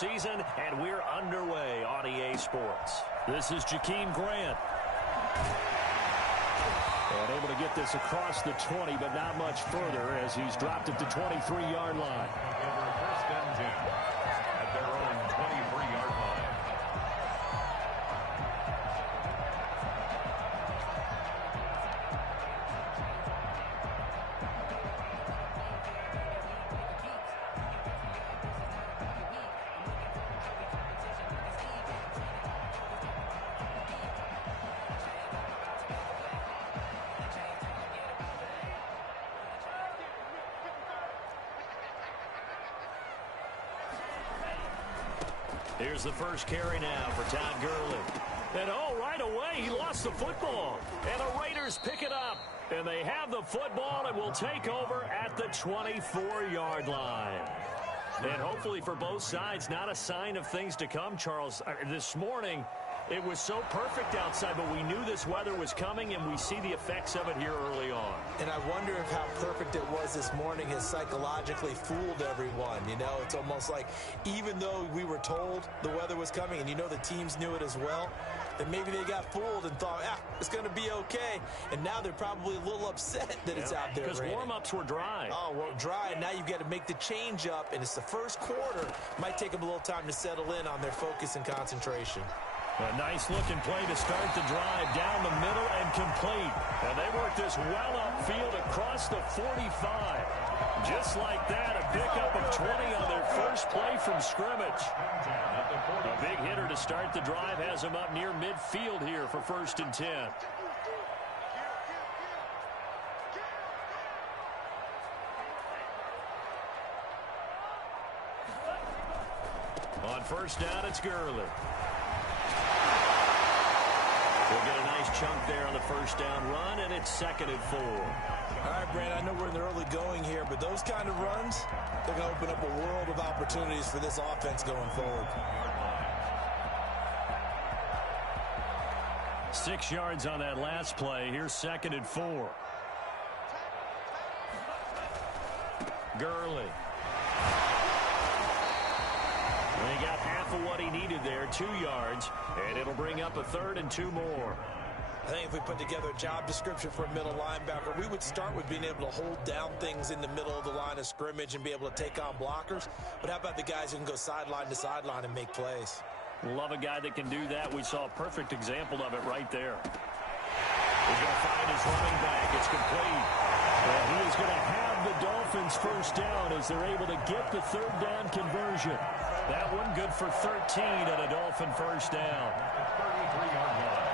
season, and we're underway on EA Sports. This is Jakeem Grant. And able to get this across the 20, but not much further as he's dropped it to 23-yard line. First and 10 at their own 23-yard line. Here's the first carry now for Todd Gurley. And right away, he lost the football. And the Raiders pick it up. And they have the football and will take over at the 24-yard line. And hopefully for both sides, not a sign of things to come, Charles. This morning, it was so perfect outside, but we knew this weather was coming, and we see the effects of it here early on. And I wonder if how perfect it was this morning has psychologically fooled everyone. You know, it's almost like even though we were told the weather was coming, and you know the teams knew it as well, that maybe they got fooled and thought, it's going to be okay. And now they're probably a little upset that it's out there because warm-ups were dry. Oh, well, dry, and now you've got to make the change up, and it's the first quarter. Might take them a little time to settle in on their focus and concentration. A nice-looking play to start the drive down the middle and complete. And they work this well upfield across the 45. Just like that, a pickup of 20 on their first play from scrimmage. A big hitter to start the drive has them up near midfield here for 1st and 10. On first down, it's Gurley. We'll get a nice chunk there on the first down run, and it's 2nd and 4. All right, Brad, I know we're in the early going here, but those kind of runs, they're going to open up a world of opportunities for this offense going forward. 6 yards on that last play. Here's 2nd and 4. Gurley. And he got half of what he needed there, 2 yards, and it'll bring up a 3rd and 2 more. I think if we put together a job description for a middle linebacker, we would start with being able to hold down things in the middle of the line of scrimmage and be able to take on blockers. But how about the guys who can go sideline to sideline and make plays? Love a guy that can do that. We saw a perfect example of it right there. He's going to find his running back. It's complete. And he is going to have the Dolphins first down as they're able to get the 3rd down conversion. That one good for 13 at a Dolphin first down. 33-yard line.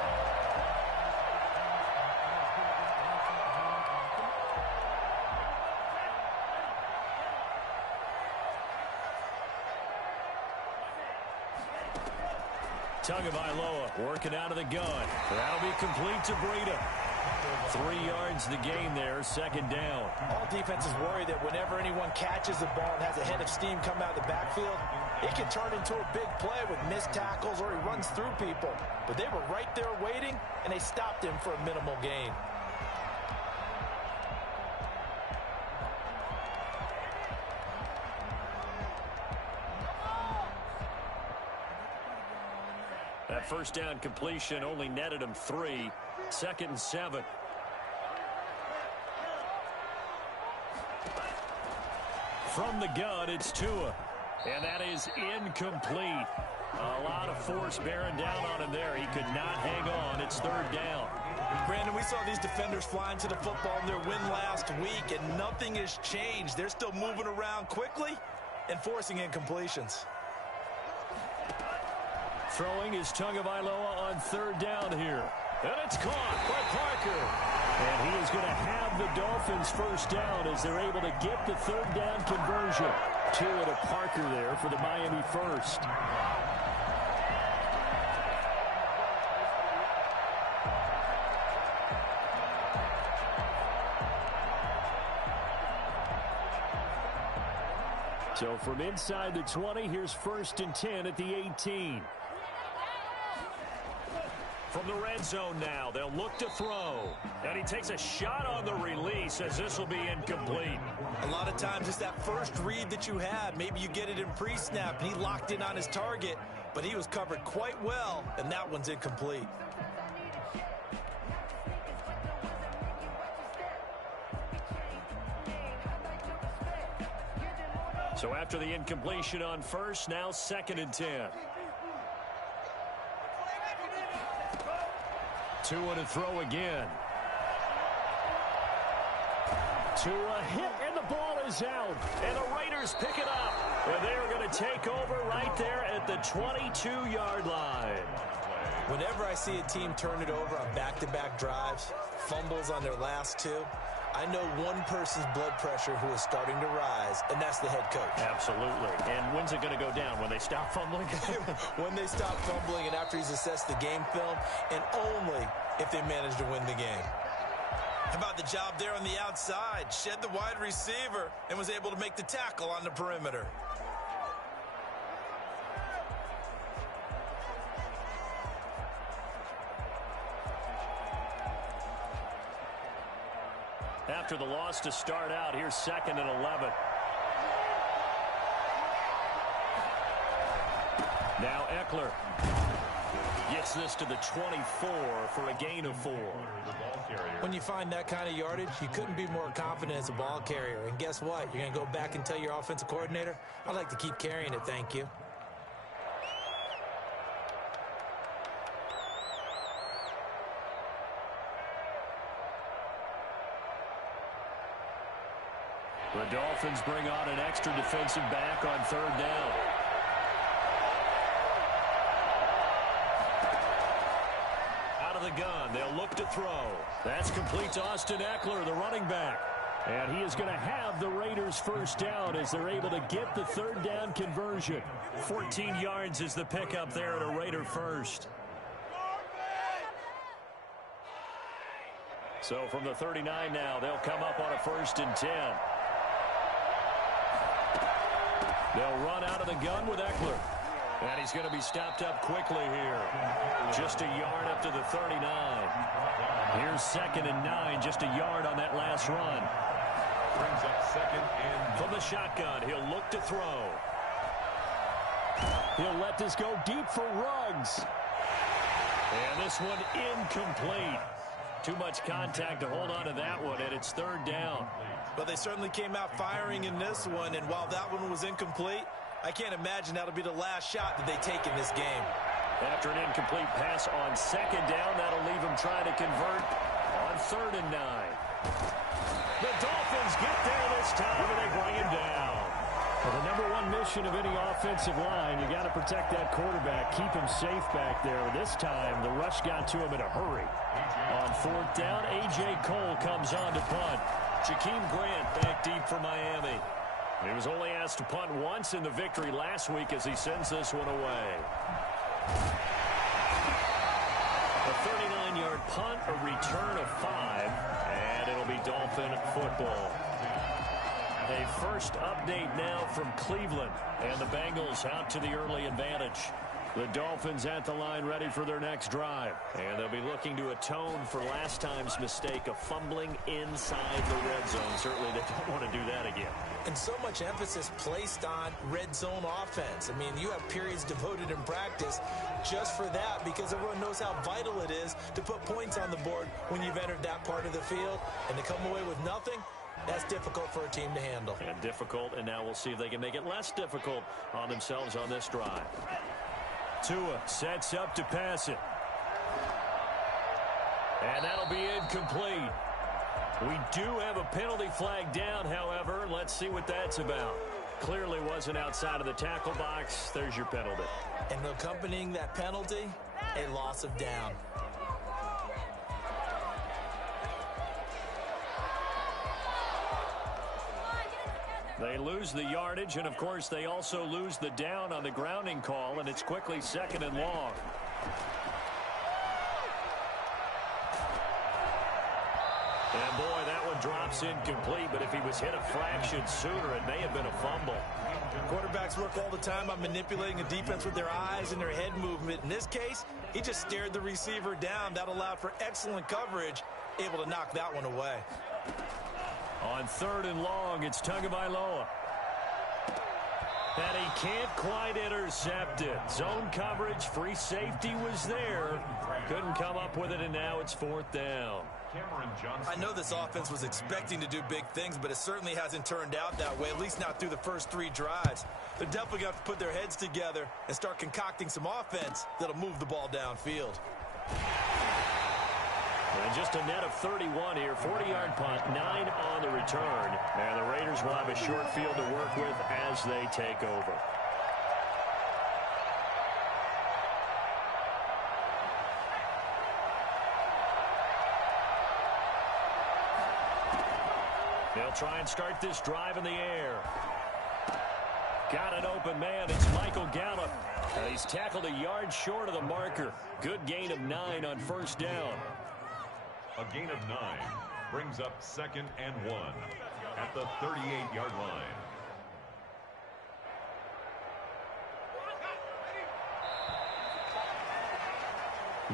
Tagovailoa working out of the gun. That'll be complete to Breida. 3 yards the gain there, 2nd down. All defenses worry that whenever anyone catches the ball and has a head of steam come out of the backfield, it can turn into a big play with missed tackles or he runs through people. But they were right there waiting, and they stopped him for a minimal gain. That first down completion only netted him 3. 2nd and 7. From the gun, it's Tua. And that is incomplete. A lot of force bearing down on him there. He could not hang on. It's 3rd down. Brandon, we saw these defenders flying to the football in their win last week, and nothing has changed. They're still moving around quickly and forcing incompletions. Throwing is Tagovailoa on 3rd down here. And it's caught by Parker. And he is going to have the Dolphins first down as they're able to get the 3rd down conversion. Tua to Parker there for the Miami first. So from inside the 20, here's 1st and 10 at the 18. From the red zone now, they'll look to throw. And he takes a shot on the release as this will be incomplete. A lot of times it's that first read that you have. Maybe you get it in pre-snap, and he locked in on his target, but he was covered quite well, and that one's incomplete. So after the incompletion on first, now 2nd and 10. Tua to throw again. Tua hit, and the ball is out. And the Raiders pick it up. And they're going to take over right there at the 22-yard line. Whenever I see a team turn it over on back-to-back drives, fumbles on their last two, I know one person's blood pressure who is starting to rise, and that's the head coach. Absolutely. And when's it going to go down? When they stop fumbling? When they stop fumbling and after he's assessed the game film, and only if they manage to win the game. How about the job there on the outside? Shed the wide receiver and was able to make the tackle on the perimeter. After the loss to start out, here's 2nd and 11. Now Eckler gets this to the 24 for a gain of 4. When you find that kind of yardage, you couldn't be more confident as a ball carrier. And guess what? You're going to go back and tell your offensive coordinator, I'd like to keep carrying it, thank you. The Dolphins bring on an extra defensive back on 3rd down. Out of the gun, they'll look to throw. That's complete to Austin Eckler, the running back. And he is going to have the Raiders' first down as they're able to get the 3rd down conversion. 14 yards is the pickup there at a Raider first. So from the 39 now, they'll come up on a 1st and 10. They'll run out of the gun with Eckler. And he's going to be stopped up quickly here. Just a yard up to the 39. Here's 2nd and 9, just a yard on that last run. Brings up 2nd and 9. From the shotgun, he'll look to throw. He'll let this go deep for Ruggs. And this one incomplete. Too much contact to hold on to that one, and it's 3rd down. But they certainly came out firing in this one, and while that one was incomplete, I can't imagine that'll be the last shot that they take in this game. After an incomplete pass on 2nd down, that'll leave them trying to convert on 3rd and 9. The Dolphins get there this time, and they bring him down. Well, the number one mission of any offensive line, you got to protect that quarterback, keep him safe back there. This time, the rush got to him in a hurry. On 4th down, A.J. Cole comes on to punt. Jakeem Grant back deep for Miami. He was only asked to punt once in the victory last week as he sends this one away. A 39-yard punt, a return of 5, and it'll be Dolphin football. A first update now from Cleveland, and the Bengals out to the early advantage. The Dolphins at the line ready for their next drive. And they'll be looking to atone for last time's mistake of fumbling inside the red zone. Certainly they don't want to do that again. And so much emphasis placed on red zone offense. I mean, you have periods devoted in practice just for that because everyone knows how vital it is to put points on the board when you've entered that part of the field. And to come away with nothing, that's difficult for a team to handle. And difficult, and now we'll see if they can make it less difficult on themselves on this drive. Tua sets up to pass it. And that'll be incomplete. We do have a penalty flag down, however. Let's see what that's about. Clearly wasn't outside of the tackle box. There's your penalty. And accompanying that penalty, a loss of down. They lose the yardage, and of course they also lose the down on the grounding call, and it's quickly 2nd and long. And boy, that one drops incomplete, but if he was hit a fraction sooner, it may have been a fumble. Quarterbacks work all the time on manipulating a defense with their eyes and their head movement. In this case, he just stared the receiver down. That allowed for excellent coverage, able to knock that one away. On 3rd and long, it's Tagovailoa. And he can't quite intercept it. Zone coverage, free safety was there. Couldn't come up with it, and now it's 4th down. I know this offense was expecting to do big things, but it certainly hasn't turned out that way, at least not through the first 3 drives. They're definitely going to have to put their heads together and start concocting some offense that'll move the ball downfield. And just a net of 31 here, 40-yard punt, 9 on the return. And the Raiders will have a short field to work with as they take over. They'll try and start this drive in the air. Got an open man. It's Michael Gallup. He's tackled a yard short of the marker. Good gain of 9 on 1st down. A gain of 9 brings up 2nd and 1 at the 38-yard line.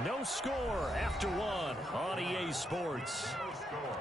No score after 1 on EA Sports. No score.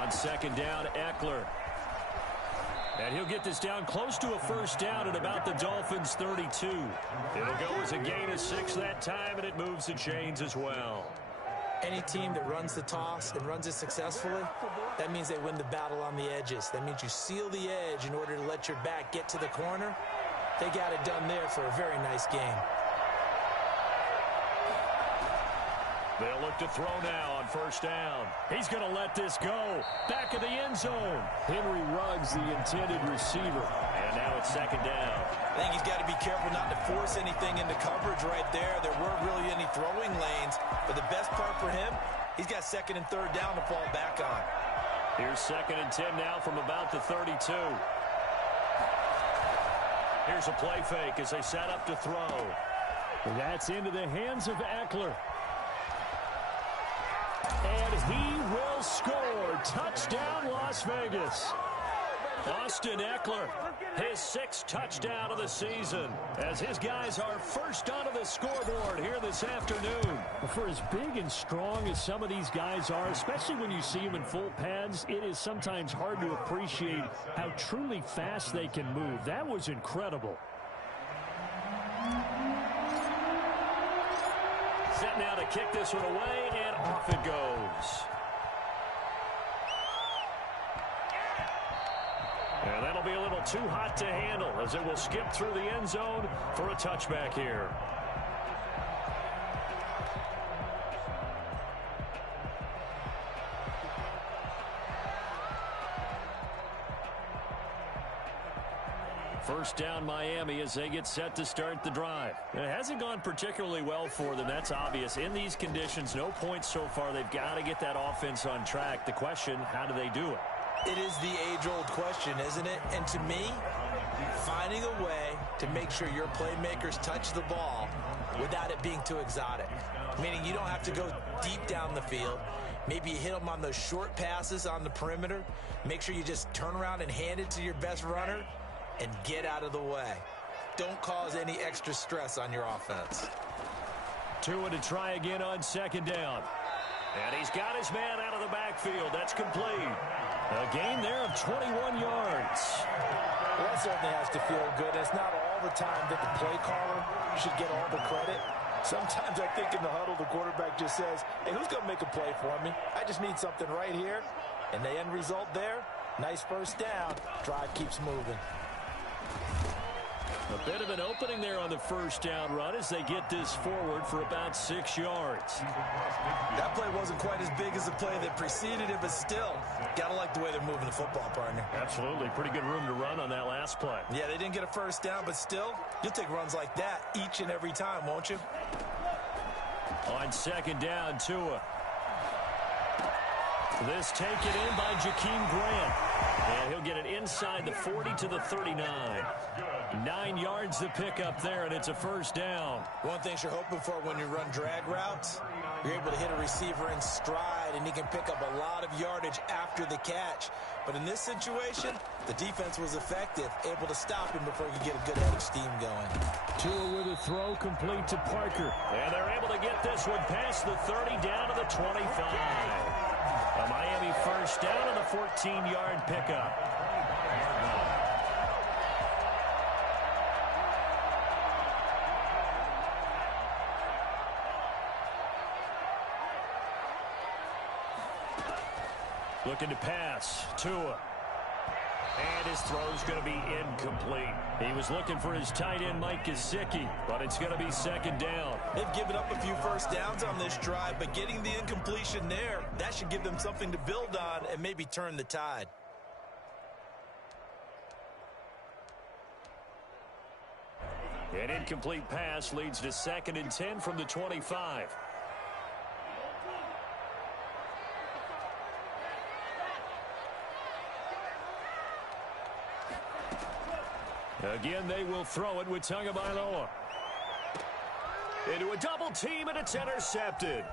On 2nd down, Eckler. And he'll get this down close to a 1st down at about the Dolphins' 32. It'll go as a gain of 6 that time, and it moves the chains as well. Any team that runs the toss and runs it successfully, that means they win the battle on the edges. That means you seal the edge in order to let your back get to the corner. They got it done there for a very nice game. They'll look to throw now on 1st down. He's going to let this go. Back of the end zone. Henry Ruggs, the intended receiver. And now it's 2nd down. I think he's got to be careful not to force anything into coverage right there. There weren't really any throwing lanes. But the best part for him, he's got 2nd and 3rd down to fall back on. Here's 2nd and 10 now from about the 32. Here's a play fake as they set up to throw. That's into the hands of Eckler. And he will score. Touchdown, Las Vegas. Austin Eckler, his 6th touchdown of the season, as his guys are first onto the scoreboard here this afternoon. For as big and strong as some of these guys are, especially when you see them in full pads, it is sometimes hard to appreciate how truly fast they can move. That was incredible. Set now to kick this one away, and off it goes. And that'll be a little too hot to handle as it will skip through the end zone for a touchback here. First down Miami as they get set to start the drive. It hasn't gone particularly well for them. That's obvious. In these conditions, no points so far. They've got to get that offense on track. The question, how do they do it? It is the age-old question, isn't it? And to me, finding a way to make sure your playmakers touch the ball without it being too exotic. Meaning you don't have to go deep down the field. Maybe you hit them on those short passes on the perimeter. Make sure you just turn around and hand it to your best runner and get out of the way. Don't cause any extra stress on your offense. Tua to try again on 2nd down. And he's got his man out of the backfield. That's complete. A gain there of 21 yards. Well, that certainly has to feel good. It's not all the time that the play caller should get all the credit. Sometimes I think in the huddle, the quarterback just says, hey, who's going to make a play for me? I just need something right here. And the end result there, nice 1st down. Drive keeps moving. A bit of an opening there on the first down run as they get this forward for about 6 yards. That play wasn't quite as big as the play that preceded it, but still, gotta like the way they're moving the football, partner. Absolutely. Pretty good room to run on that last play. Yeah, they didn't get a first down, but still, you'll take runs like that each and every time, won't you? On second down, Tua. This taken in by Jakeem Grant. And he'll get it inside the 40 to the 39. 9 yards to pick up there, and it's a first down. One thing you're hoping for when you run drag routes, you're able to hit a receiver in stride, and he can pick up a lot of yardage after the catch. But in this situation, the defense was effective, able to stop him before he could get a good head of steam going. Tua with a throw complete to Parker. And they're able to get this one past the 30 down to the 25. A Miami first down on the 14-yard pickup. Looking to pass. Tua. And his throw's going to be incomplete. He was looking for his tight end, Mike Gesicki, but it's going to be second down. They've given up a few first downs on this drive, but getting the incompletion there, that should give them something to build on and maybe turn the tide. An incomplete pass leads to 2nd and 10 from the 25. Again, they will throw it with Tagovailoa. Into a double team, and it's intercepted.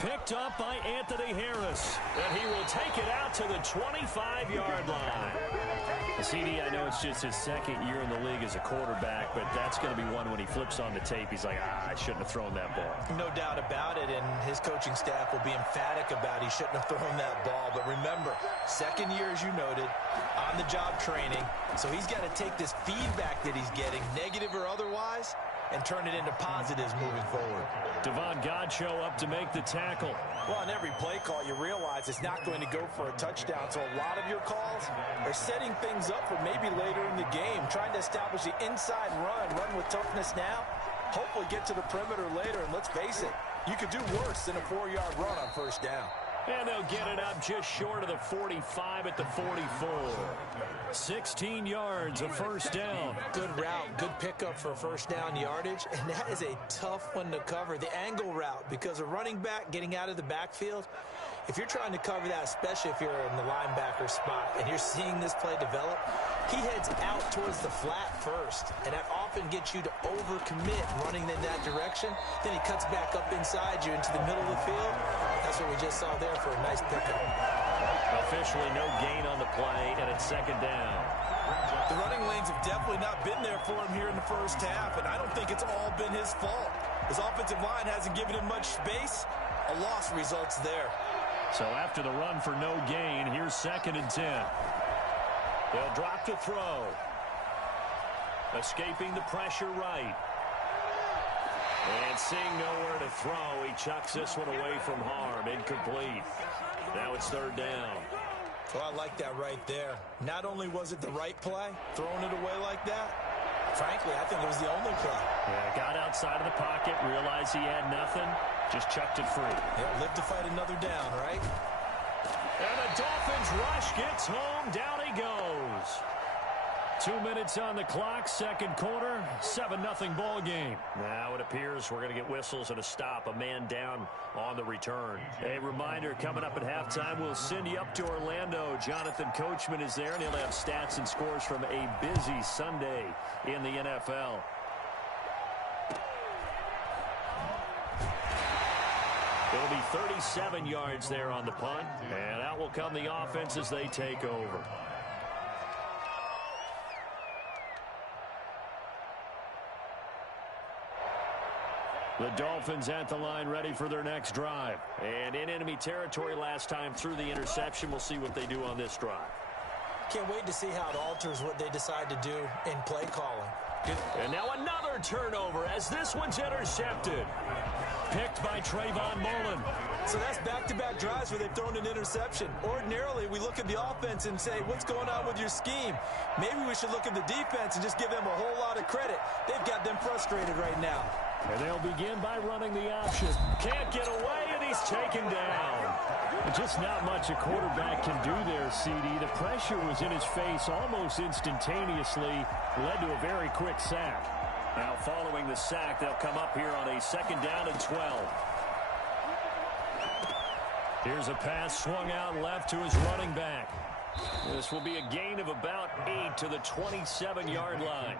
Picked up by Anthony Harris. And he will take it out to the 25-yard line. CD, I know it's just his second year in the league as a quarterback, but that's going to be one when he flips on the tape. He's like, I shouldn't have thrown that ball. No doubt about it, and his coaching staff will be emphatic about he shouldn't have thrown that ball. But remember, second year, as you noted, on-the-job training, so he's got to take this feedback that he's getting, negative or otherwise, and turn it into positives moving forward. Devon Godchaux up to make the tackle. Well, on every play call, you realize it's not going to go for a touchdown, so a lot of your calls are setting things up for maybe later in the game, trying to establish the inside run with toughness now, hopefully get to the perimeter later, and let's face it, you could do worse than a 4-yard run on first down. And they'll get it up just short of the 45 at the 44. 16 yards, a first down. Good route, good pickup for first down yardage, and that is a tough one to cover. The angle route, because a running back getting out of the backfield, if you're trying to cover that, especially if you're in the linebacker spot and you're seeing this play develop, he heads out towards the flat first, and that often gets you to overcommit running in that direction. Then he cuts back up inside you into the middle of the field. That's what we just saw there for a nice pickup. Officially no gain on the play, and it's second down. The running lanes have definitely not been there for him here in the first half, and I don't think it's all been his fault. His offensive line hasn't given him much space. A loss results there. So after the run for no gain, here's 2nd and 10. They'll drop to throw. Escaping the pressure right. And seeing nowhere to throw, he chucks this one away from harm. Incomplete. Now it's 3rd down. Well, I like that right there. Not only was it the right play, throwing it away like that, frankly, I think it was the only play. Yeah, got outside of the pocket, realized he had nothing, just chucked it free. Yeah, live to fight another down, right? And the Dolphins rush gets home. Down he goes. 2 minutes on the clock, second quarter, 7-0 ball game. Now it appears we're going to get whistles and a stop, a man down on the return. A reminder, coming up at halftime, we'll send you up to Orlando. Jonathan Coachman is there, and he'll have stats and scores from a busy Sunday in the NFL. It'll be 37 yards there on the punt, and out will come the offense as they take over. The Dolphins at the line ready for their next drive. And in enemy territory last time through the interception. We'll see what they do on this drive. Can't wait to see how it alters what they decide to do in play calling. And now another turnover as this one's intercepted. picked by Trayvon Mullen. So that's back-to-back drives where they've thrown an interception. Ordinarily, we look at the offense and say, what's going on with your scheme? Maybe we should look at the defense and just give them a whole lot of credit. They've got them frustrated right now. And they'll begin by running the option. Can't get away, and he's taken down. Just not much a quarterback can do there, CD. The pressure was in his face almost instantaneously. Led to a very quick sack. Now following the sack, they'll come up here on a 2nd down and 12. Here's a pass swung out left to his running back. This will be a gain of about 8 to the 27-yard line.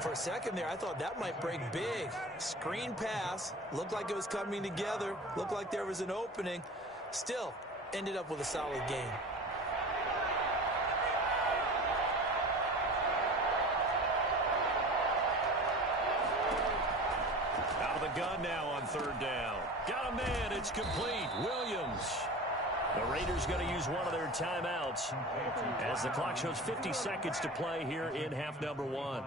For a second there, I thought that might break big. Screen pass. Looked like it was coming together. Looked like there was an opening. Still, ended up with a solid gain. Out of the gun now on 3rd down. Got a man. It's complete. Williams. The Raiders going to use one of their timeouts as the clock shows 50 seconds to play here in half number 1.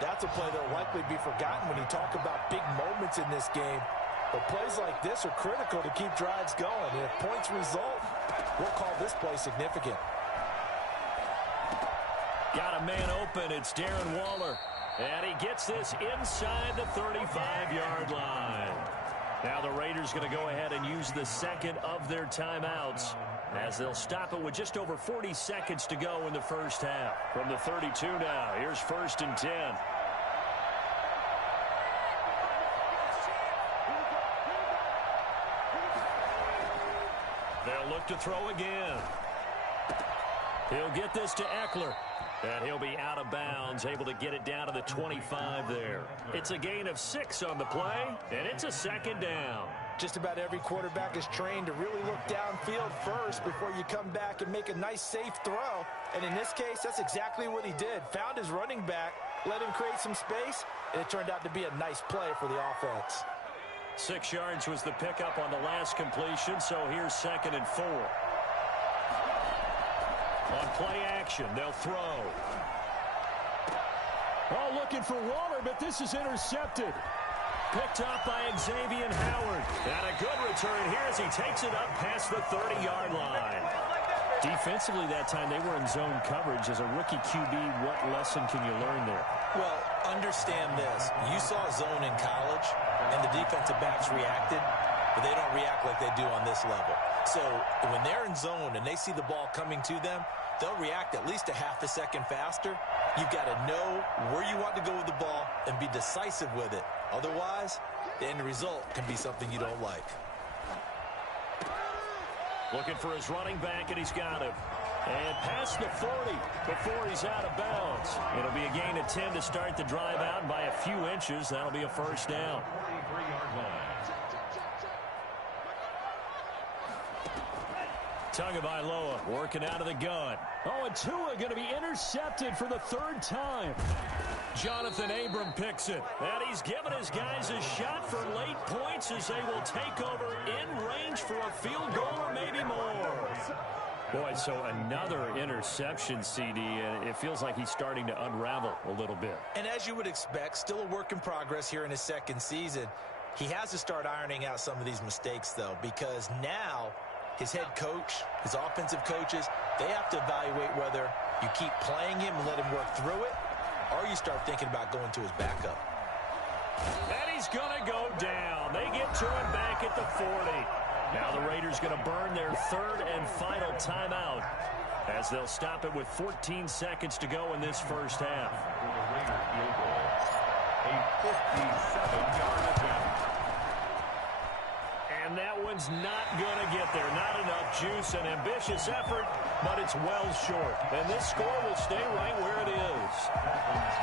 That's a play that will likely be forgotten when you talk about big moments in this game. But plays like this are critical to keep drives going. And if points result, we'll call this play significant. Got a man open. It's Darren Waller. And he gets this inside the 35-yard line. Now the Raiders going to go ahead and use the second of their timeouts as they'll stop it with just over 40 seconds to go in the first half. From the 32 now, here's 1st and 10. They'll look to throw again. He'll get this to Eckler. And he'll be out of bounds, able to get it down to the 25 there. It's a gain of 6 on the play, and it's a 2nd down. Just about every quarterback is trained to really look downfield first before you come back and make a nice, safe throw. And in this case, that's exactly what he did. Found his running back, let him create some space, and it turned out to be a nice play for the offense. 6 yards was the pickup on the last completion, so here's 2nd and 4. On play action, they'll throw. Oh, looking for Waller, but this is intercepted. Picked up by Xavier Howard. And a good return here as he takes it up past the 30-yard line. Defensively that time, they were in zone coverage. As a rookie QB, what lesson can you learn there? Well, understand this. You saw zone in college, and the defensive backs reacted, but they don't react like they do on this level. So when they're in zone and they see the ball coming to them, they'll react at least a half a second faster. You've got to know where you want to go with the ball and be decisive with it. Otherwise, the end result can be something you don't like. Looking for his running back, and he's got him. And past the 40 before he's out of bounds. It'll be a gain of 10 to start the drive out, and by a few inches, that'll be a 1st down. Tagovailoa working out of the gun. Oh, and Tua going to be intercepted for the 3rd time. Jonathan Abram picks it. And he's given his guys a shot for late points as they will take over in range for a field goal or maybe more. Boy, so another interception, CD, and it feels like he's starting to unravel a little bit. And as you would expect, still a work in progress here in his 2nd season. He has to start ironing out some of these mistakes, though, because now his head coach, his offensive coaches, they have to evaluate whether you keep playing him and let him work through it, or you start thinking about going to his backup. And he's going to go down. They get to him back at the 40. Now the Raiders going to burn their 3rd and final timeout as they'll stop it with 14 seconds to go in this first half. A 57-yard attempt. And that one's not going to get there. Not enough juice. An ambitious effort, but it's well short. And this score will stay right where it is.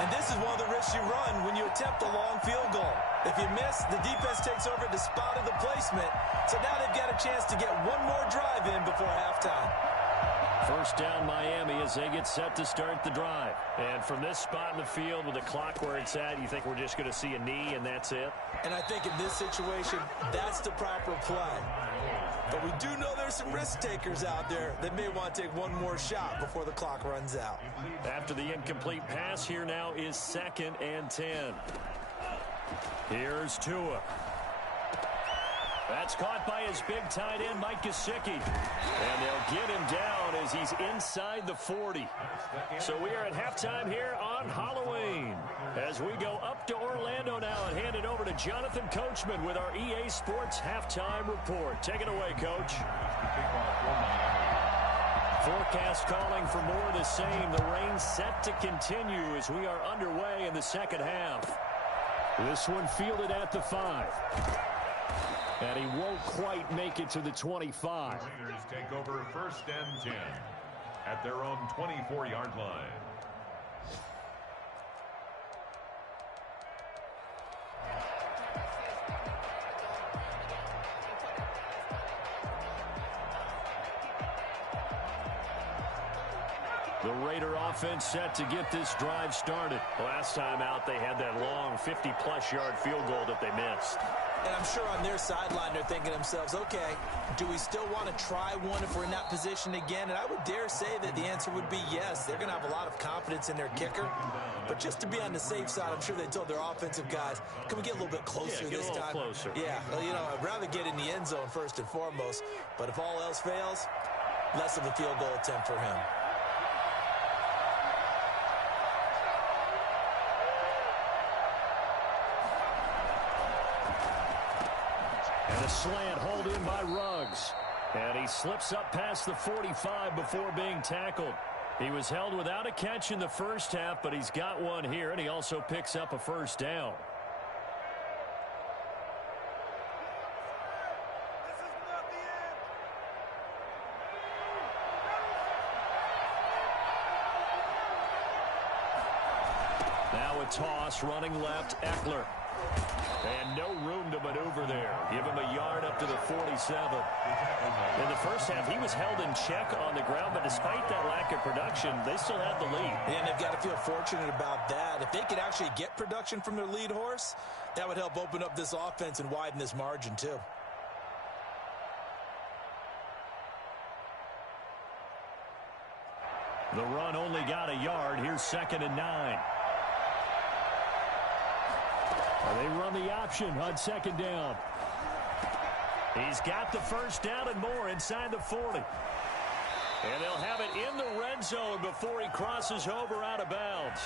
And this is one of the risks you run when you attempt a long field goal. If you miss, the defense takes over at the spot of the placement. So now they've got a chance to get one more drive in before halftime. 1st down Miami as they get set to start the drive. And from this spot in the field with the clock where it's at, you think we're just going to see a knee and that's it? And I think in this situation, that's the proper play. But we do know there's some risk takers out there that may want to take one more shot before the clock runs out. After the incomplete pass, here now is 2nd and 10. Here's Tua. That's caught by his big tight end, Mike Gesicki. And they'll get him down as he's inside the 40. So we are at halftime here on Halloween. As we go up to Orlando now and hand it over to Jonathan Coachman with our EA Sports Halftime Report. Take it away, Coach. Forecast calling for more of the same. The rain set to continue as we are underway in the second half. This one fielded at the 5. And he won't quite make it to the 25. The Raiders take over 1st and 10 at their own 24-yard line. The Raider offense set to get this drive started. Last time out, they had that long 50-plus yard field goal that they missed. And I'm sure on their sideline they're thinking to themselves, okay, do we still want to try one if we're in that position again? And I would dare say that the answer would be yes. They're going to have a lot of confidence in their kicker. But just to be on the safe side, I'm sure they told their offensive guys, can we get a little bit closer this time? Closer. Yeah, well, you know, I'd rather get in the end zone first and foremost. But if all else fails, less of a field goal attempt for him. And a slant hauled in by Ruggs. And he slips up past the 45 before being tackled. He was held without a catch in the first half, but he's got one here, and he also picks up a first down. Now a toss running left, Eckler. And no room to maneuver there. Give him a yard up to the 47. In the first half, he was held in check on the ground, but despite that lack of production, they still had the lead. And they've got to feel fortunate about that. If they could actually get production from their lead horse, that would help open up this offense and widen this margin too. The run only got a yard. Here's 2nd and 9. They run the option on 2nd down. He's got the first down and more inside the 40. And they'll have it in the red zone before he crosses over out of bounds.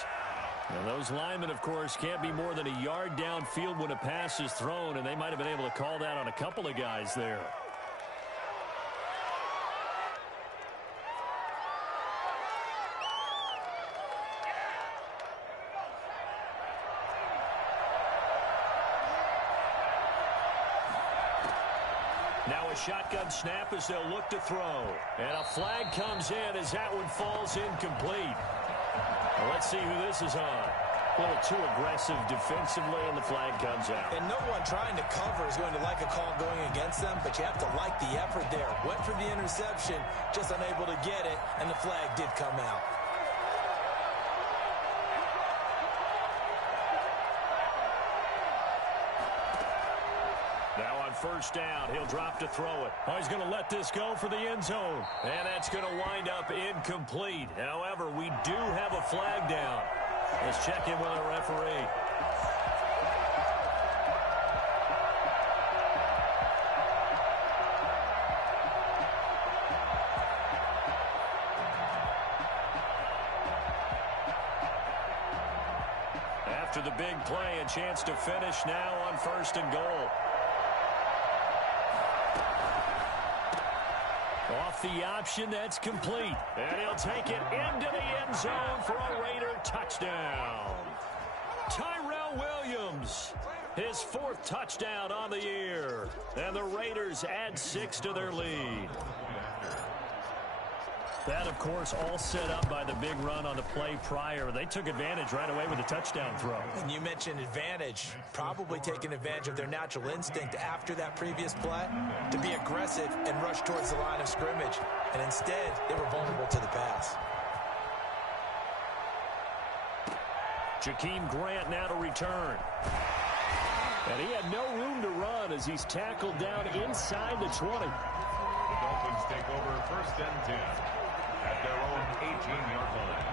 And those linemen, of course, can't be more than a yard downfield when a pass is thrown, and they might have been able to call that on a couple of guys there. Now a shotgun snap as they'll look to throw. And a flag comes in as that one falls incomplete. Well, let's see who this is on. A little too aggressive defensively, and the flag comes out. And no one trying to cover is going to like a call going against them, but you have to like the effort there. Went for the interception, just unable to get it, and the flag did come out. Now on first down, he'll drop to throw it. Oh, he's going to let this go for the end zone. And that's going to wind up incomplete. However, we do have a flag down. Let's check in with our referee. After the big play, a chance to finish now on 1st and goal. Off the option, that's complete. And he'll take it into the end zone for a Raider touchdown. Tyrell Williams, his 4th touchdown on the year. And the Raiders add 6 to their lead. That, of course, all set up by the big run on the play prior. They took advantage right away with a touchdown throw. And you mentioned advantage, probably taking advantage of their natural instinct after that previous play to be aggressive and rush towards the line of scrimmage. And instead, they were vulnerable to the pass. Jakeem Grant now to return. And he had no room to run as he's tackled down inside the 20. The Dolphins take over 1st and 10 at their own 18-yard line.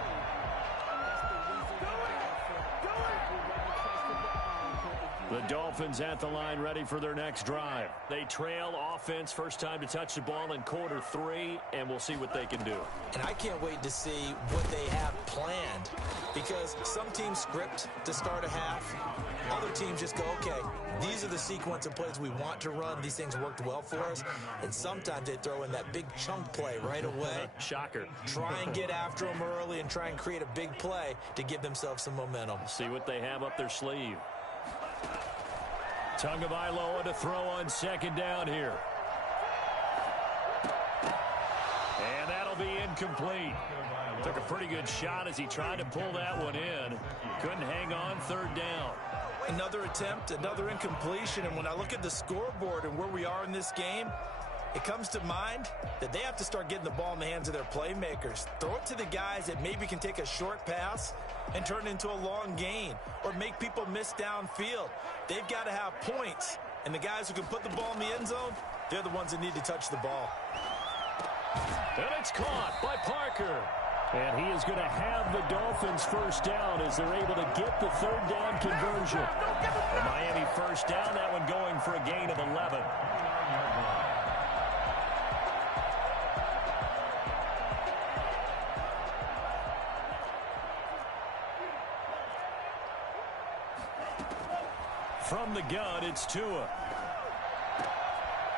The Dolphins at the line ready for their next drive. They trail offense, first time to touch the ball in quarter 3, and we'll see what they can do. And I can't wait to see what they have planned, because some teams script to start a half. Other teams just go, okay, these are the sequence of plays we want to run. These things worked well for us. And sometimes they throw in that big chunk play right away. Shocker. Try and get after them early and try and create a big play to give themselves some momentum. See what they have up their sleeve. Tagovailoa to throw on second down here. And that'll be incomplete. Took a pretty good shot as he tried to pull that one in. Couldn't hang on third down. Another attempt, another incompletion. And when I look at the scoreboard and where we are in this game, it comes to mind that they have to start getting the ball in the hands of their playmakers. Throw it to the guys that maybe can take a short pass and turn it into a long gain or make people miss downfield. They've got to have points. And the guys who can put the ball in the end zone, they're the ones that need to touch the ball. And it's caught by Parker. And he is going to have the Dolphins first down as they're able to get the third down conversion. And Miami first down, that one going for a gain of 11. From the gun, it's Tua.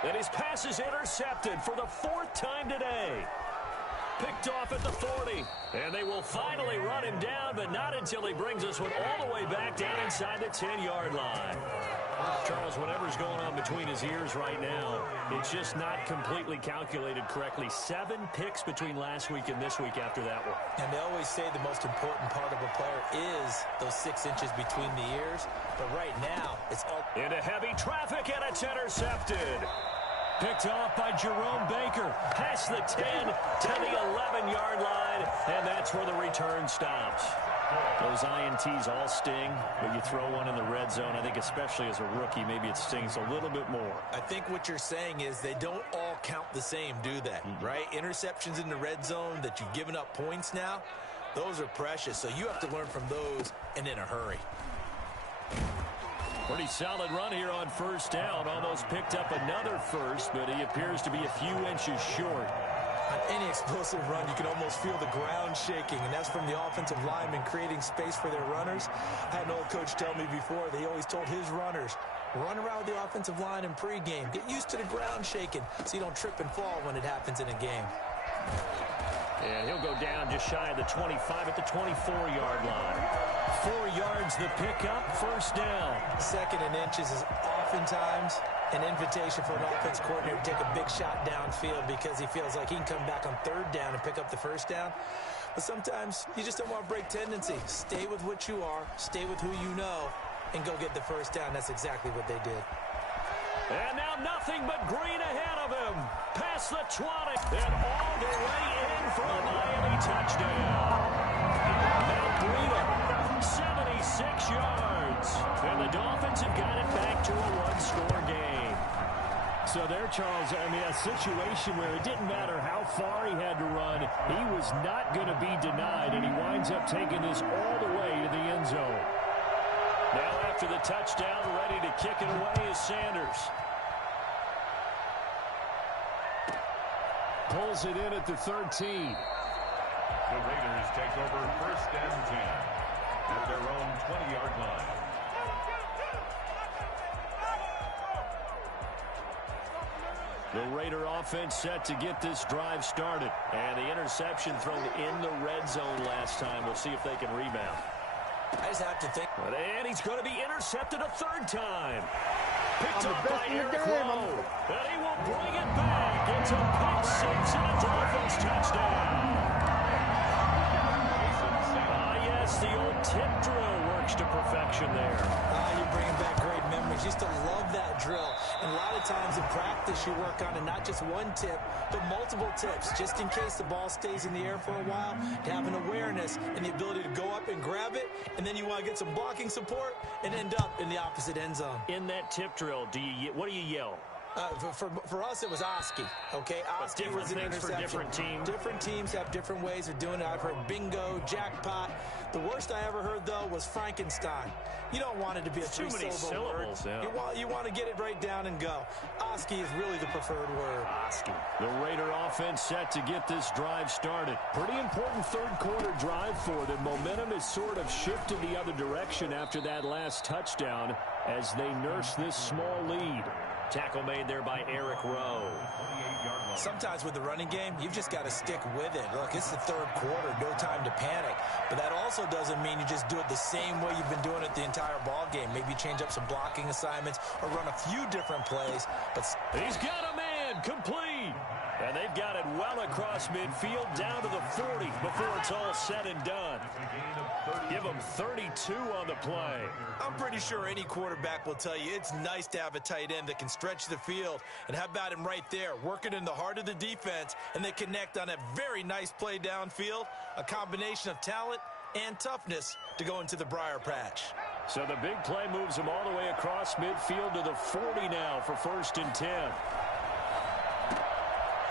And his pass is intercepted for the 4th time today. Picked off at the 40. And they will finally run him down, but not until he brings us one all the way back down inside the 10-yard line. Charles, whatever's going on between his ears right now, it's just not completely calculated correctly. 7 picks between last week and this week after that one. And they always say the most important part of a player is those 6 inches between the ears. But right now, it's all... Into heavy traffic, and it's intercepted. Picked off by Jerome Baker. Past the 10 to the 11-yard line, and that's where the return stops. Those INTs all sting, but you throw one in the red zone. I think especially as a rookie, maybe it stings a little bit more. I think what you're saying is they don't all count the same, do they? Right? Interceptions in the red zone that you've given up points now, those are precious. So you have to learn from those and in a hurry. Pretty solid run here on first down. Almost picked up another first, but he appears to be a few inches short. On any explosive run, you can almost feel the ground shaking, and that's from the offensive linemen creating space for their runners. I had an old coach tell me before, they always told his runners, run around the offensive line in pregame. Get used to the ground shaking so you don't trip and fall when it happens in a game. And he'll go down just shy of the 25 at the 24-yard line. 4 yards the pickup, first down. Second and inches is oftentimes an invitation for an offense coordinator to take a big shot downfield because he feels like he can come back on third down and pick up the first down. But sometimes you just don't want to break tendency. Stay with what you are, stay with who you know, and go get the first down. That's exactly what they did. And now nothing but green ahead of him. Past the 20 and all the way in for a Miami touchdown. Now Breida, 76 yards. And the Dolphins have got it back to a one-score game. So there, Charles, I mean, a situation where it didn't matter how far he had to run, he was not going to be denied, and he winds up taking this all the way to the end zone. Now after the touchdown, ready to kick it away is Sanders. Pulls it in at the 13. The Raiders take over first and 10 at their own 20-yard line. The Raider offense set to get this drive started. And the interception thrown in the red zone last time. We'll see if they can rebound. I just have to think. And he's going to be intercepted a third time. Picked up by Eric Rowe. And he will bring it back. It's a pick six and a Dolphins touchdown. Yes, the old tip drill works to perfection there. You're bringing back great memories. Used to love that drill. And a lot of times in practice you work on it, not just one tip, but multiple tips, just in case the ball stays in the air for a while, to have an awareness and the ability to go up and grab it, and then you want to get some blocking support and end up in the opposite end zone. In that tip drill, what do you yell? For us, it was Oski, okay? Oski was an interception. For different teams. Different teams have different ways of doing it. I've heard bingo, jackpot. The worst I ever heard, though, was Frankenstein. You don't want it to be a three-syllable word. Yeah. You want to get it right down and go. Oski is really the preferred word. Oski. The Raider offense set to get this drive started. Pretty important third-quarter drive for them. Momentum is sort of shifted the other direction after that last touchdown as they nurse this small lead. Tackle made there by Eric Rowe. Sometimes with the running game, you've just got to stick with it. Look, it's the third quarter, no time to panic. But that also doesn't mean you just do it the same way you've been doing it the entire ball game. Maybe change up some blocking assignments or run a few different plays. But he's got a man complete. And they've got it well across midfield down to the 40 before it's all said and done. Give them 32 on the play. I'm pretty sure any quarterback will tell you it's nice to have a tight end that can stretch the field. And how about him right there, working in the heart of the defense, and they connect on a very nice play downfield, a combination of talent and toughness to go into the briar patch. So the big play moves him all the way across midfield to the 40 now for 1st and 10.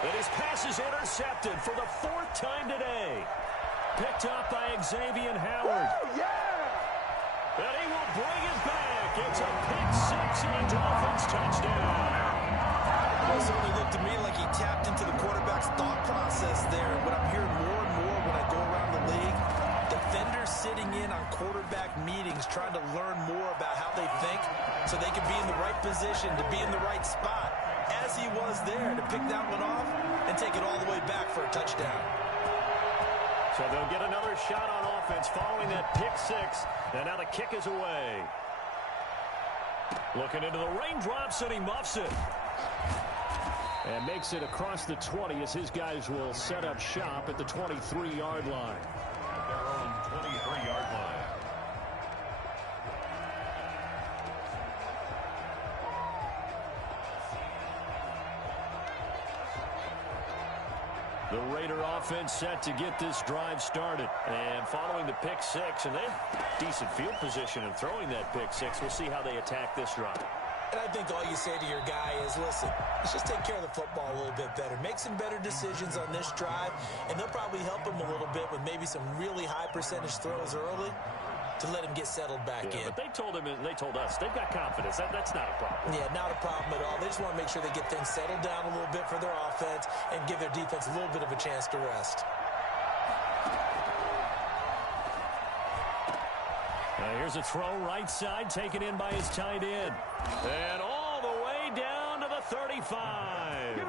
And his pass is intercepted for the 4th time today. Picked up by Xavier Howard. Yeah! And he will bring it back. It's a pick 6 and a Dolphins touchdown. Well, it certainly looked to me like he tapped into the quarterback's thought process there. And what I'm hearing more and more when I go around the league, defenders sitting in on quarterback meetings trying to learn more about how they think so they can be in the right position to be in the right spot, as he was there to pick that one off and take it all the way back for a touchdown. So they'll get another shot on offense following that pick 6, and now the kick is away. Looking into the raindrops, and he muffs it. And makes it across the 20 as his guys will set up shop at the 23-yard line. Their own 23-yard line. The Raider offense set to get this drive started. And following the pick 6, and they have decent field position in throwing that pick 6. We'll see how they attack this drive. And I think all you say to your guy is, listen, let's just take care of the football a little bit better. Make some better decisions on this drive, and they'll probably help him a little bit with maybe some really high percentage throws early to let him get settled back in. But they told him, and they told us, they've got confidence. That's not a problem. Yeah, not a problem at all. They just want to make sure they get things settled down a little bit for their offense and give their defense a little bit of a chance to rest. Here's a throw right side, taken in by his tight end. And all the way down to the 35.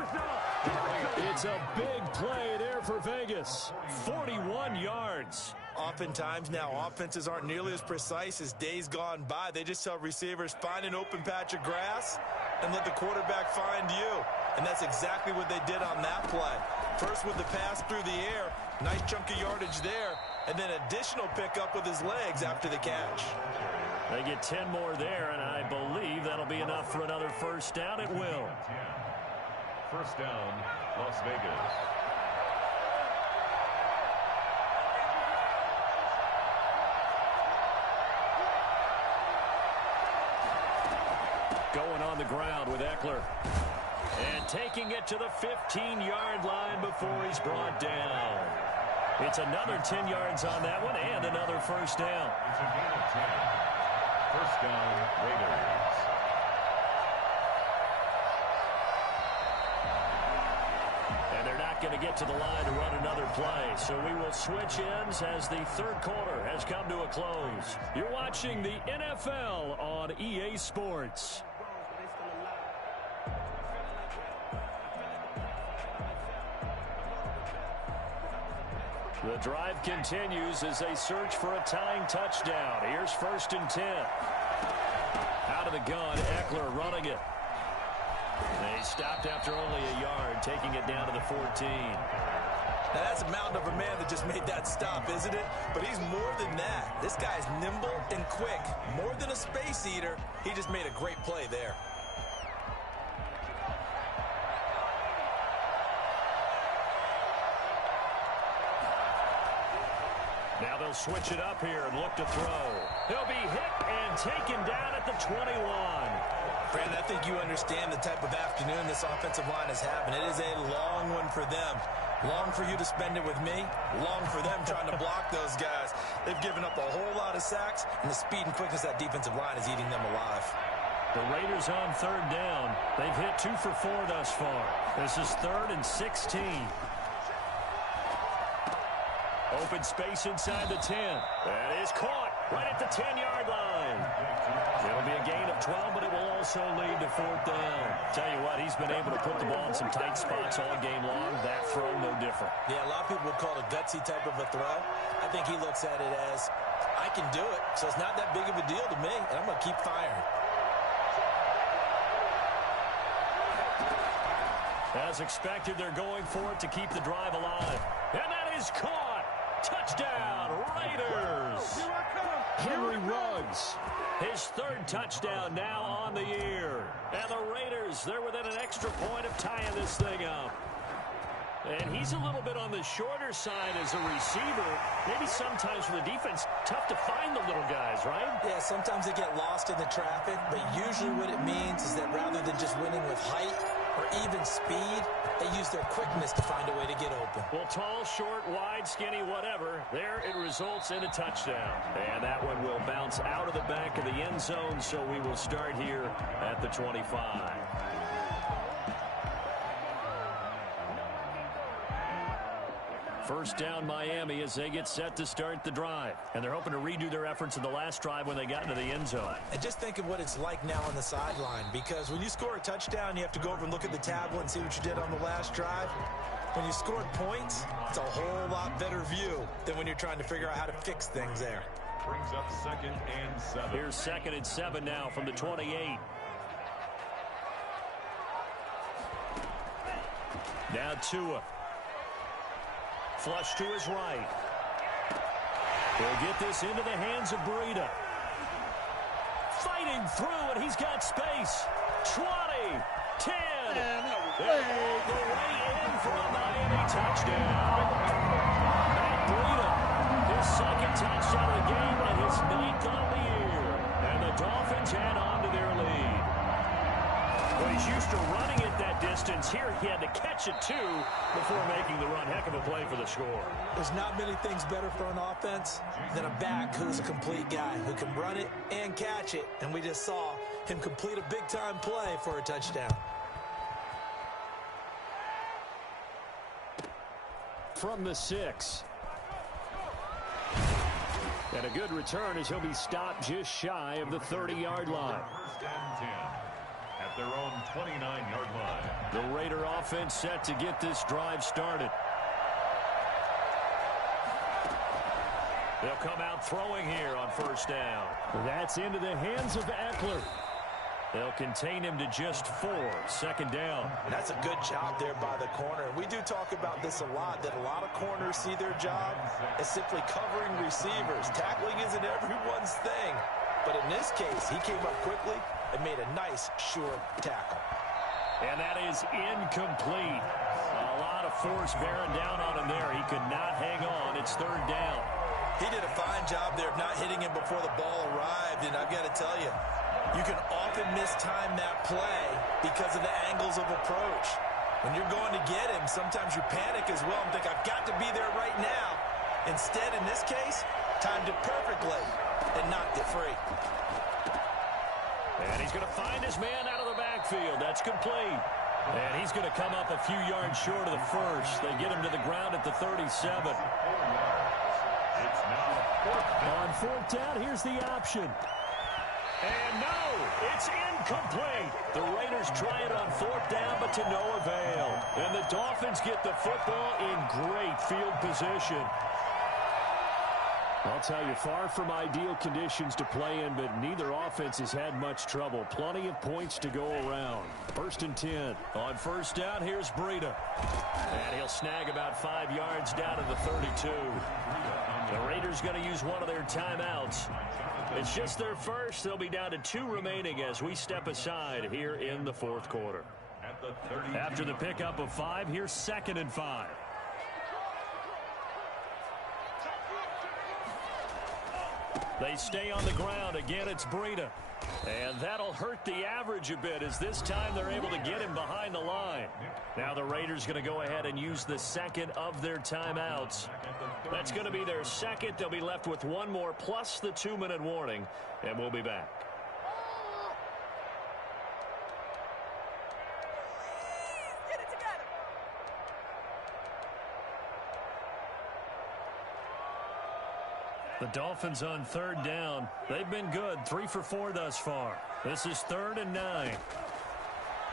It's a big play there for Vegas. 41 yards. Oftentimes now, offenses aren't nearly as precise as days gone by. They just tell receivers, find an open patch of grass and let the quarterback find you. And that's exactly what they did on that play. First with the pass through the air, nice chunk of yardage there, and then additional pickup with his legs after the catch. They get 10 more there, and I believe that'll be enough for another first down. It will. First down, Las Vegas. Going on the ground with Eckler. And taking it to the 15-yard line before he's brought down. It's another 10 yards on that one and another first down. It's a gain of 10. First down, Raiders. And they're not going to get to the line to run another play. So we will switch ends as the third quarter has come to a close. You're watching the NFL on EA Sports. The drive continues as they search for a tying touchdown. Here's 1st and 10. Out of the gun, Eckler running it. They stopped after only a yard, taking it down to the 14. Now that's a mountain of a man that just made that stop, isn't it? But he's more than that. This guy's nimble and quick. More than a space eater, he just made a great play there. Now they'll switch it up here and look to throw. He'll be hit and taken down at the 21. Brandon, I think you understand the type of afternoon this offensive line is having. It is a long one for them. Long for you to spend it with me. Long for them trying to block those guys. They've given up a whole lot of sacks, and the speed and quickness of that defensive line is eating them alive. The Raiders on third down. They've hit 2 for 4 thus far. This is 3rd and 16. Open space inside the 10. That is caught right at the 10-yard line. It'll be a gain of 12, but it will also lead to 4th down. Tell you what, he's been able to put the ball in some tight spots all game long. That throw, no different. Yeah, a lot of people would call it a gutsy type of a throw. I think he looks at it as, I can do it, so it's not that big of a deal to me, and I'm going to keep firing. As expected, they're going for it to keep the drive alive. And that is caught. Touchdown, Raiders. Henry Ruggs. His 3rd touchdown now on the year. And the Raiders, they're within an extra point of tying this thing up. And he's a little bit on the shorter side as a receiver. Maybe sometimes for the defense, tough to find the little guys, right? Yeah, sometimes they get lost in the traffic, but usually what it means is that rather than just winning with height or even speed, they use their quickness to find a way to get open. Well, tall, short, wide, skinny, whatever, there it results in a touchdown. And that one will bounce out of the back of the end zone, so we will start here at the 25. First down Miami as they get set to start the drive. And they're hoping to redo their efforts in the last drive when they got into the end zone. And just think of what it's like now on the sideline, because when you score a touchdown, you have to go over and look at the tablet and see what you did on the last drive. When you scored points, it's a whole lot better view than when you're trying to figure out how to fix things there. Brings up 2nd and 7. Here's 2nd and 7 now from the 28. Now Tua. Flush to his right. He'll get this into the hands of Breida. Fighting through, and he's got space. 20, 10. They go way in for a Miami touchdown. Matt Breida, his 2nd touchdown of the game and his 9th on the year. And the Dolphins add on to their lead. Well, he's used to running it that distance. Here he had to catch it, too, before making the run. Heck of a play for the score. There's not many things better for an offense than a back who's a complete guy, who can run it and catch it. And we just saw him complete a big-time play for a touchdown. From the 6. And a good return as he'll be stopped just shy of the 30-yard line. 1st and 10. At their own 29-yard line. The Raider offense set to get this drive started. They'll come out throwing here on 1st down. That's into the hands of Eckler. They'll contain him to just 4. 2nd down. That's a good job there by the corner. We do talk about this a lot, that a lot of corners see their job as simply covering receivers. Tackling isn't everyone's thing. But in this case, he came up quickly and made a nice, sure tackle. And that is incomplete. A lot of force bearing down on him there. He could not hang on. It's 3rd down. He did a fine job there of not hitting him before the ball arrived. And I've got to tell you, you can often mistime that play because of the angles of approach. When you're going to get him, sometimes you panic as well and think, I've got to be there right now. Instead, in this case, timed it perfectly and knocked it free. And he's going to find his man out of the backfield. That's complete. And he's going to come up a few yards short of the first. They get him to the ground at the 37. It's now 4th down. On 4th down, here's the option. And no, it's incomplete. The Raiders try it on 4th down, but to no avail. And the Dolphins get the football in great field position. I'll tell you, far from ideal conditions to play in, but neither offense has had much trouble. Plenty of points to go around. 1st and 10. On 1st down, here's Breida. And he'll snag about 5 yards down to the 32. The Raiders going to use one of their timeouts. It's just their first. They'll be down to 2 remaining as we step aside here in the 4th quarter. After the pickup of 5, here's 2nd and 5. They stay on the ground. Again, it's Breida. And that'll hurt the average a bit as this time they're able to get him behind the line. Now the Raiders going to go ahead and use the second of their timeouts. That's going to be their second. They'll be left with one more plus the 2-minute warning, and we'll be back. The Dolphins on third down. They've been good, 3 for 4 thus far. This is 3rd and 9.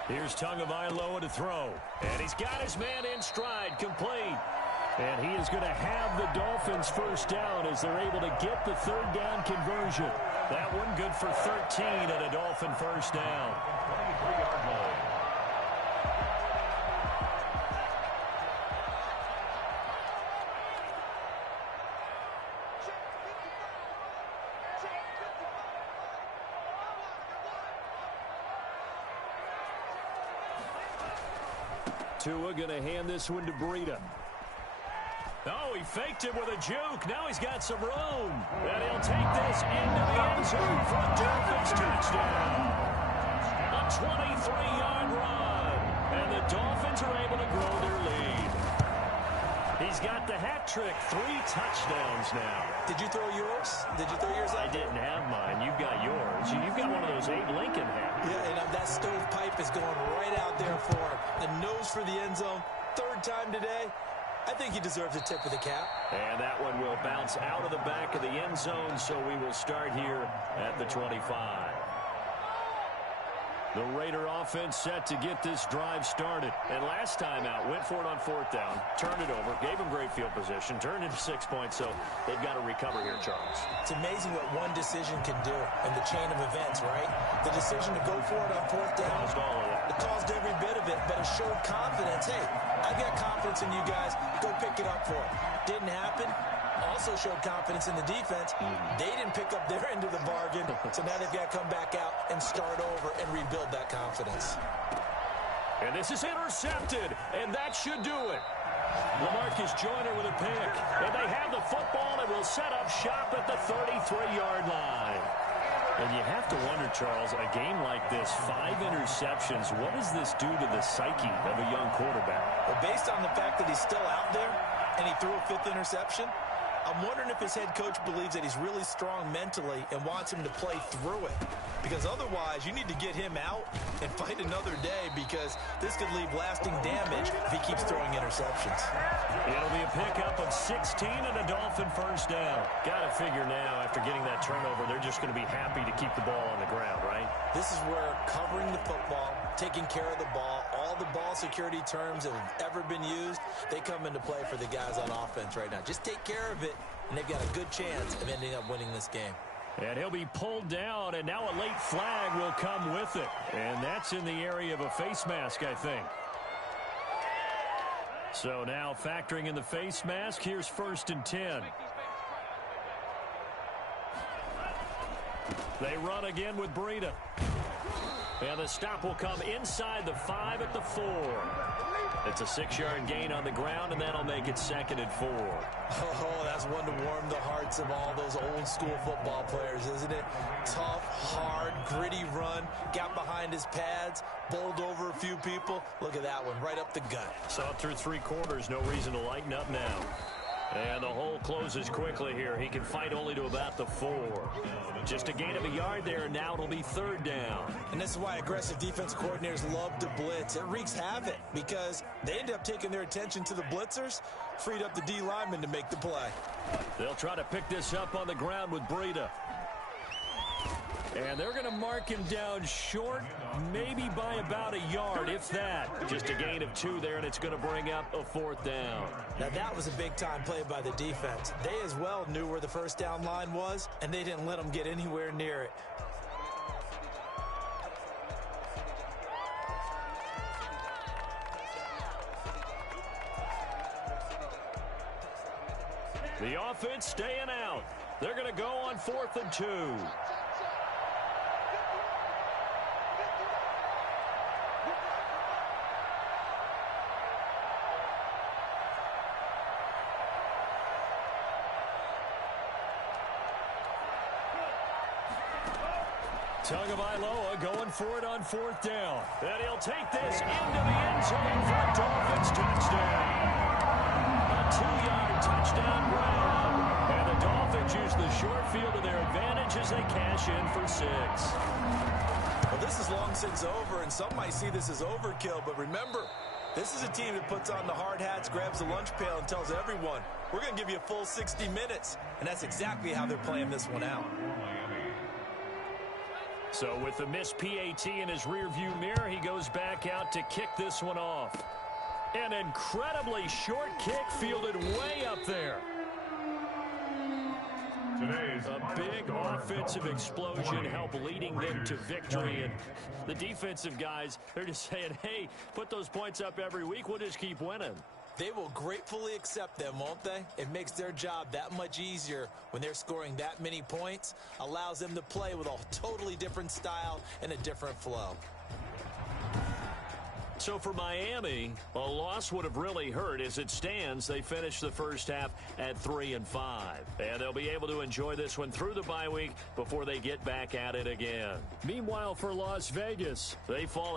Here's Tagovailoa to throw. And he's got his man in stride, complete. And he is going to have the Dolphins first down as they're able to get the third down conversion. That one good for 13 and a Dolphin first down. 23-yard line. Tua going to hand this one to Breida. Oh, he faked it with a juke. Now he's got some room. And he'll take this into the end zone for a Dolphins touchdown. A 23-yard run. And the Dolphins are able to grow their lead. He's got the hat trick, 3 touchdowns now. Did you throw yours? Did you throw yours out? I didn't have mine. You've got yours. You've got one of those Abe Lincoln hats. Yeah, and that stovepipe is going right out there for him. A nose for the end zone. 3rd time today. I think he deserves a tip of the cap. And that one will bounce out of the back of the end zone, so we will start here at the 25. The Raider offense set to get this drive started. And last time out, went for it on 4th down, turned it over, gave him great field position, turned into 6 points, so they've got to recover here, Charles. It's amazing what one decision can do in the chain of events, right? The decision to go for it on 4th down, Caused all of it. it caused every bit of it, but it showed confidence. Hey, I got confidence in you guys. Go pick it up for it. Didn't happen. Also showed confidence in the defense. They didn't pick up their end of the bargain, so now they've got to come back out and start over and rebuild that confidence. And this is intercepted, and that should do it. LaMarcus Joyner with a pick, and they have the football and will set up shop at the 33-yard line. And you have to wonder, Charles, a game like this, 5 interceptions, what does this do to the psyche of a young quarterback? Well, based on the fact that he's still out there and he threw a 5th interception, I'm wondering if his head coach believes that he's really strong mentally and wants him to play through it. Because otherwise, you need to get him out and fight another day because this could leave lasting damage if he keeps throwing interceptions. It'll be a pickup of 16 and a Dolphin first down. Got to figure now, after getting that turnover, they're just going to be happy to keep the ball on the ground, right? This is where covering the football, taking care of the ball, all the ball security terms that have ever been used, they come into play for the guys on offense right now. Just take care of it, and they've got a good chance of ending up winning this game. And he'll be pulled down, and now a late flag will come with it. And that's in the area of a face mask, I think. So now factoring in the face mask, here's 1st and 10. They run again with Breida. And the stop will come inside the 5 at the 4. It's a 6-yard gain on the ground, and that'll make it 2nd and 4. Oh, that's one to warm the hearts of all those old-school football players, isn't it? Tough, hard, gritty run, got behind his pads, bowled over a few people. Look at that one, right up the gut. Saw through 3 quarters, no reason to lighten up now. And the hole closes quickly here. He can fight only to about the 4. Just a gain of a yard there, and now it'll be 3rd down. And this is why aggressive defensive coordinators love to blitz. It wreaks havoc because they end up taking their attention to the blitzers, freed up the D lineman to make the play. They'll try to pick this up on the ground with Breida. And they're going to mark him down short, maybe by about a yard, if that. Just a gain of 2 there, and it's going to bring up a 4th down. Now, that was a big-time play by the defense. They as well knew where the first down line was, and they didn't let them get anywhere near it. The offense staying out. They're going to go on 4th and 2. Tagovailoa going for it on 4th down. And he'll take this into the end zone for a Dolphins touchdown. A 2-yard touchdown grab. And the Dolphins use the short field to their advantage as they cash in for 6. Well, this is long since over, and some might see this as overkill, but remember, this is a team that puts on the hard hats, grabs the lunch pail, and tells everyone, we're going to give you a full 60 minutes. And that's exactly how they're playing this one out. So with the missed PAT in his rearview mirror, he goes back out to kick this one off. An incredibly short kick fielded way up there. A big offensive explosion helped leading them to victory. And the defensive guys, they're just saying, hey, put those points up every week. We'll just keep winning. They will gratefully accept them, won't they? It makes their job that much easier when they're scoring that many points. Allows them to play with a totally different style and a different flow. So for Miami, a loss would have really hurt. As it stands, they finished the first half at 3-5. And they'll be able to enjoy this one through the bye week before they get back at it again. Meanwhile, for Las Vegas, they fall